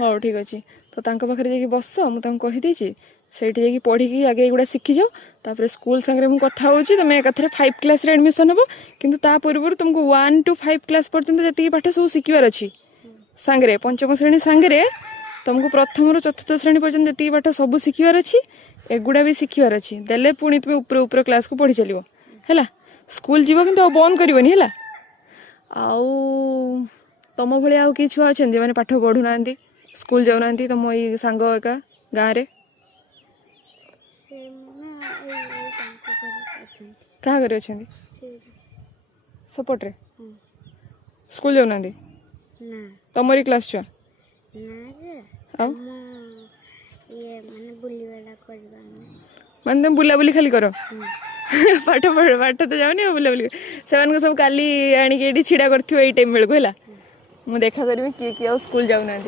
हाँ ठीक अच्छे तो तांको पाखरे जाके बस मुझे कहीदे ସେଇଠି ଯାଇକି ପଢ଼ିକି ଆଗେ ଏଗୁଡ଼ା ଶିଖିଯାଅ ତାପରେ ସ୍କୁଲ ସାଙ୍ଗରେ ମୁଁ କଥା ହେଉଛି ତୁମେ ଏକାଥରେ 5 କ୍ଲାସ୍ରେ ଆଡ଼ମିସନ୍ ହେବ କିନ୍ତୁ ତା ପୂର୍ବରୁ ତୁମକୁ 1 to 5 କ୍ଲାସ୍ ପର୍ଯ୍ୟନ୍ତ ଯେତିକି ପାଠ ସବୁ ଶିଖିବାର ଅଛି ସାଙ୍ଗରେ ପଞ୍ଚମ ଶ୍ରେଣୀ ସାଙ୍ଗରେ ତୁମକୁ ପ୍ରଥମରୁ ଚତୁର୍ଥ ଶ୍ରେଣୀ ପର୍ଯ୍ୟନ୍ତ ଯେତିକି ପାଠ ସବୁ ଶିଖିବାର ଅଛି ଏଗୁଡ଼ା ବି ଶିଖିବାର ଅଛି ଦେଲେ ପୁଣି ତୁମେ ଉପର କ୍ଲାସ୍କୁ ପଢ଼ି ଚାଲିବ ହେଲା ସ୍କୁଲ ଯିବ କିନ୍ତୁ ଆଉ ବନ୍ଦ କରିବନି ହେଲା ଆଉ ତମ ଭଳିଆ ଆଉ କିଏ ଛୁଆ ଅଛନ୍ତି ମାନେ ପାଠ ପଢ଼ୁନାହାନ୍ତି ସ୍କୁଲ ଯାଉନାହାନ୍ତି ତମ ଏଇ ସାଙ୍ଗ ଏକା ଗାଁରେ क्या करे सपोर्टे स्कूल जाऊना तमरी क्लास छुआ माने तुम बुलाबुली खाली कर पाठ पढ़ पाठ तो जाऊनी बुलाबुली से सब काली आणिक छीड़ा कर टाइम बेलू है मुझे देखा करी किए किए स्कूल जाऊना